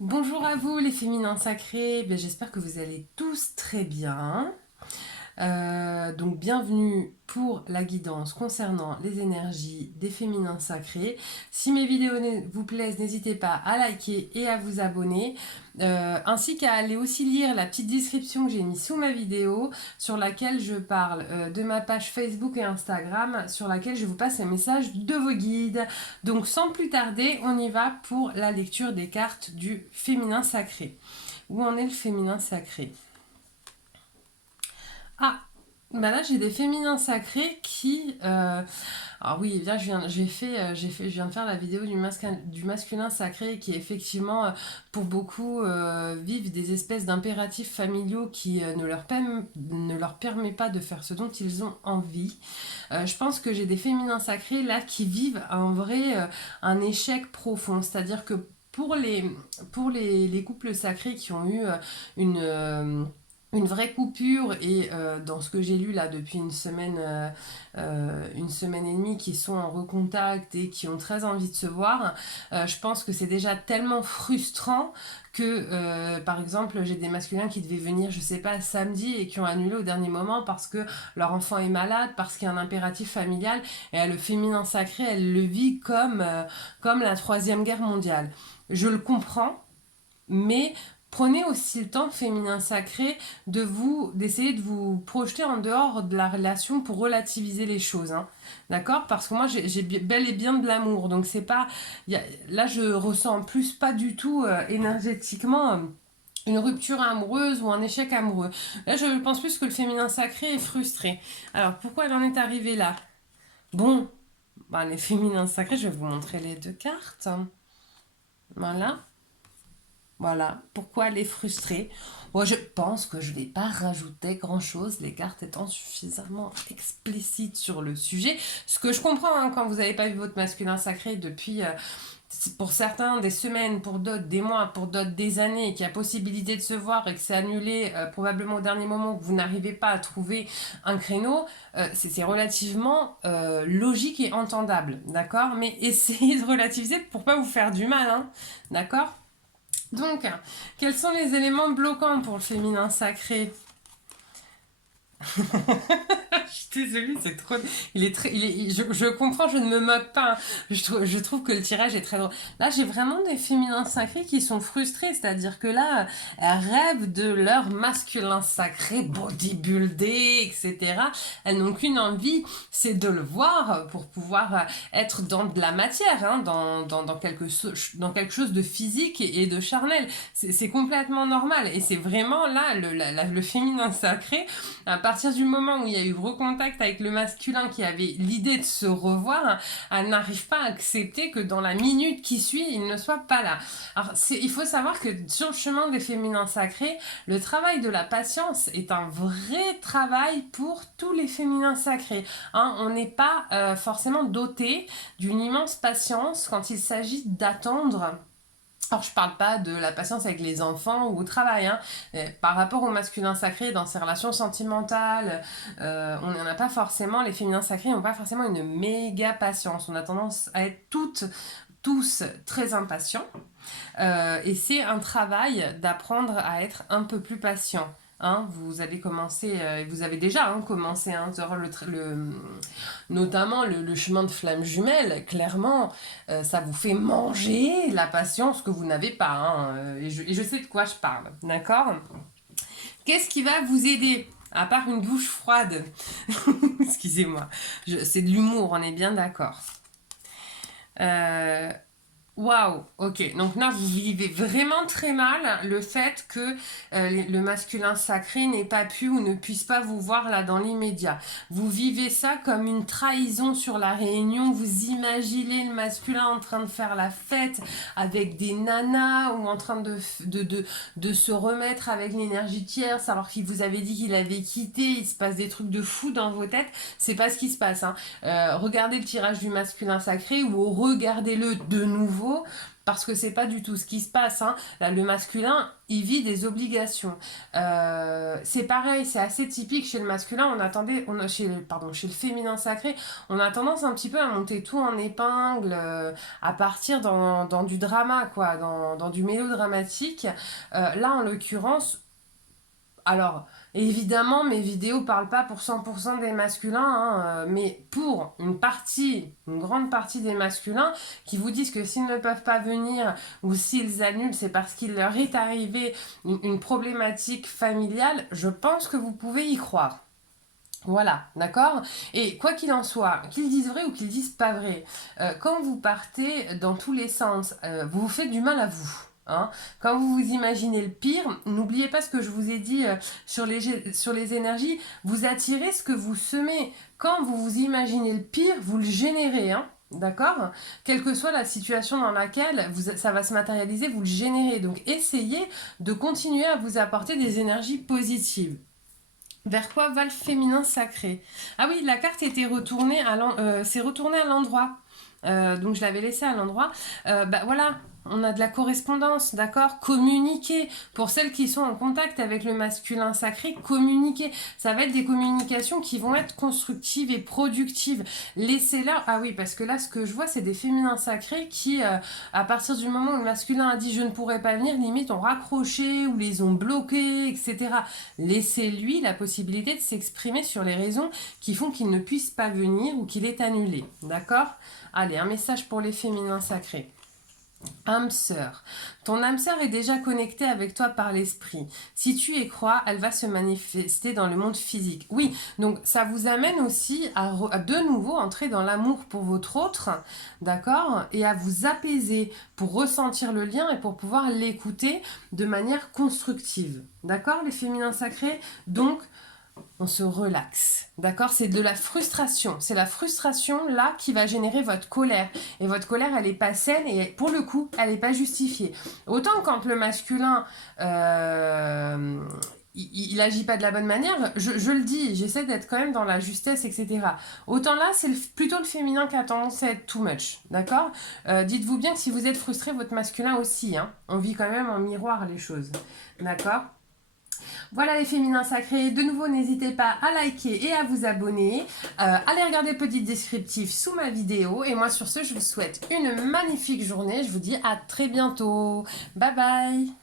Bonjour à vous les féminins sacrés, j'espère que vous allez tous très bien. Donc bienvenue pour la guidance concernant les énergies des féminins sacrés. Si mes vidéos vous plaisent, n'hésitez pas à liker et à vous abonner, ainsi qu'à aller aussi lire la petite description que j'ai mise sous ma vidéo, sur laquelle je parle de ma page Facebook et Instagram, sur laquelle je vous passe un message de vos guides. Donc sans plus tarder, on y va pour la lecture des cartes du féminin sacré. Où en est le féminin sacré? Ah, bah là j'ai des féminins sacrés qui... Alors oui, bien, je viens de faire la vidéo du masculin sacré qui effectivement, pour beaucoup, vivent des espèces d'impératifs familiaux qui ne leur permet pas de faire ce dont ils ont envie. Je pense que j'ai des féminins sacrés là qui vivent un échec profond, c'est-à-dire que pour les couples sacrés qui ont eu une... une vraie coupure et dans ce que j'ai lu là depuis une semaine et demie, qui sont en recontact et qui ont très envie de se voir, je pense que c'est déjà tellement frustrant que par exemple j'ai des masculins qui devaient venir je sais pas samedi et qui ont annulé au dernier moment parce que leur enfant est malade, parce qu'il y a un impératif familial, et le féminin sacré elle le vit comme la troisième guerre mondiale. Je le comprends, mais prenez aussi le temps, féminin sacré, d'essayer de vous projeter en dehors de la relation pour relativiser les choses, hein. D'accord? Parce que moi j'ai bel et bien de l'amour, donc c'est pas... Là je ressens en plus pas du tout énergétiquement une rupture amoureuse ou un échec amoureux. Là je pense plus que le féminin sacré est frustré. Alors pourquoi elle en est arrivée là? Bon, bah, les féminins sacrés, je vais vous montrer les deux cartes. Voilà. Voilà, pourquoi elle est frustrée. Moi, je pense que je ne vais pas rajouter grand-chose, les cartes étant suffisamment explicites sur le sujet. Ce que je comprends, hein, quand vous n'avez pas vu votre masculin sacré depuis, pour certains, des semaines, pour d'autres, des mois, pour d'autres, des années, et qu'il y a possibilité de se voir et que c'est annulé probablement au dernier moment, que vous n'arrivez pas à trouver un créneau, c'est relativement logique et entendable, d'accord? Mais essayez de relativiser pour pas vous faire du mal, hein, d'accord? Donc, quels sont les éléments bloquants pour le féminin sacré? Je suis désolée, c'est trop. Je comprends, je ne me moque pas, hein. Je trouve que le tirage est très drôle. Là, j'ai vraiment des féminins sacrés qui sont frustrés, c'est-à-dire que là, elles rêvent de leur masculin sacré, bodybuildé, etc. Elles n'ont qu'une envie, c'est de le voir pour pouvoir être dans de la matière, hein, dans quelque chose de physique et de charnel. C'est complètement normal. Et c'est vraiment là, le féminin sacré, à partir du moment où il y a eu recontact avec le masculin qui avait l'idée de se revoir, elle n'arrive pas à accepter que dans la minute qui suit, il ne soit pas là. Alors, il faut savoir que sur le chemin des féminins sacrés, le travail de la patience est un vrai travail pour tous les féminins sacrés, hein. On n'est pas forcément doté d'une immense patience quand il s'agit d'attendre. Alors, je parle pas de la patience avec les enfants ou au travail, hein. Par rapport au masculin sacré, dans ses relations sentimentales, on n'en a pas forcément, les féminins sacrés n'ont pas forcément une méga patience. On a tendance à être tous très impatients. Et c'est un travail d'apprendre à être un peu plus patient. Hein, vous allez commencer, vous avez déjà commencé, hein, notamment le chemin de flamme jumelle. Clairement, ça vous fait manger la patience que vous n'avez pas, hein, et je sais de quoi je parle, d'accord? Qu'est-ce qui va vous aider à part une douche froide? Excusez-moi, c'est de l'humour, on est bien d'accord. Euh, Waouh, ok. Donc là, vous vivez vraiment très mal le fait que le masculin sacré n'ait pas pu ou ne puisse pas vous voir là dans l'immédiat. Vous vivez ça comme une trahison sur la réunion. Vous imaginez le masculin en train de faire la fête avec des nanas ou en train de se remettre avec l'énergie tierce alors qu'il vous avait dit qu'il avait quitté. Il se passe des trucs de fou dans vos têtes. C'est pas ce qui se passe, hein. Regardez le tirage du masculin sacré ou regardez-le de nouveau. parce que c'est pas du tout ce qui se passe, hein. Là, le masculin, il vit des obligations. C'est pareil, c'est assez typique chez le masculin. Chez le féminin sacré, on a tendance un petit peu à monter tout en épingle, à partir dans du drama, quoi, dans du mélodramatique. Là, en l'occurrence, alors, évidemment, mes vidéos parlent pas pour 100% des masculins, hein, mais pour une grande partie des masculins qui vous disent que s'ils ne peuvent pas venir ou s'ils annulent, c'est parce qu'il leur est arrivé une problématique familiale, je pense que vous pouvez y croire. Voilà, d'accord. Et quoi qu'il en soit, qu'ils disent vrai ou qu'ils disent pas vrai, quand vous partez dans tous les sens, vous vous faites du mal à vous. Hein. Quand vous vous imaginez le pire, n'oubliez pas ce que je vous ai dit sur les énergies, vous attirez ce que vous semez. Quand vous vous imaginez le pire, vous le générez. Hein. D'accord. Quelle que soit la situation dans laquelle ça va se matérialiser, vous le générez. Donc essayez de continuer à vous apporter des énergies positives. Vers quoi va le féminin sacré? Ah oui, la carte était s'est retournée à l'endroit. Donc je l'avais laissée à l'endroit. Bah voilà, on a de la correspondance, d'accord? Communiquer. Pour celles qui sont en contact avec le masculin sacré, communiquer. Ça va être des communications qui vont être constructives et productives. Laissez-la. Ah oui, parce que là, ce que je vois, c'est des féminins sacrés qui, à partir du moment où le masculin a dit je ne pourrais pas venir, limite ont raccroché ou les ont bloqués, etc. Laissez-lui la possibilité de s'exprimer sur les raisons qui font qu'il ne puisse pas venir ou qu'il est annulé. D'accord? Allez, un message pour les féminins sacrés. Âme sœur. Ton âme sœur est déjà connectée avec toi par l'esprit. Si tu y crois, elle va se manifester dans le monde physique. Oui, donc ça vous amène aussi à de nouveau entrer dans l'amour pour votre autre, d'accord? Et à vous apaiser pour ressentir le lien et pour pouvoir l'écouter de manière constructive. D'accord, les féminins sacrés? Donc, on se relaxe, d'accord? C'est de la frustration. C'est la frustration là qui va générer votre colère. Et votre colère, elle n'est pas saine et pour le coup, elle n'est pas justifiée. Autant quand le masculin, il agit pas de la bonne manière, je le dis, j'essaie d'être quand même dans la justesse, etc. Autant là, c'est plutôt le féminin qui a tendance à être too much, d'accord? Dites-vous bien que si vous êtes frustré, votre masculin aussi, hein. On vit quand même en miroir les choses, d'accord? Voilà les féminins sacrés. De nouveau, n'hésitez pas à liker et à vous abonner. Allez regarder le petit descriptif sous ma vidéo. Et moi, sur ce, je vous souhaite une magnifique journée. Je vous dis à très bientôt. Bye bye.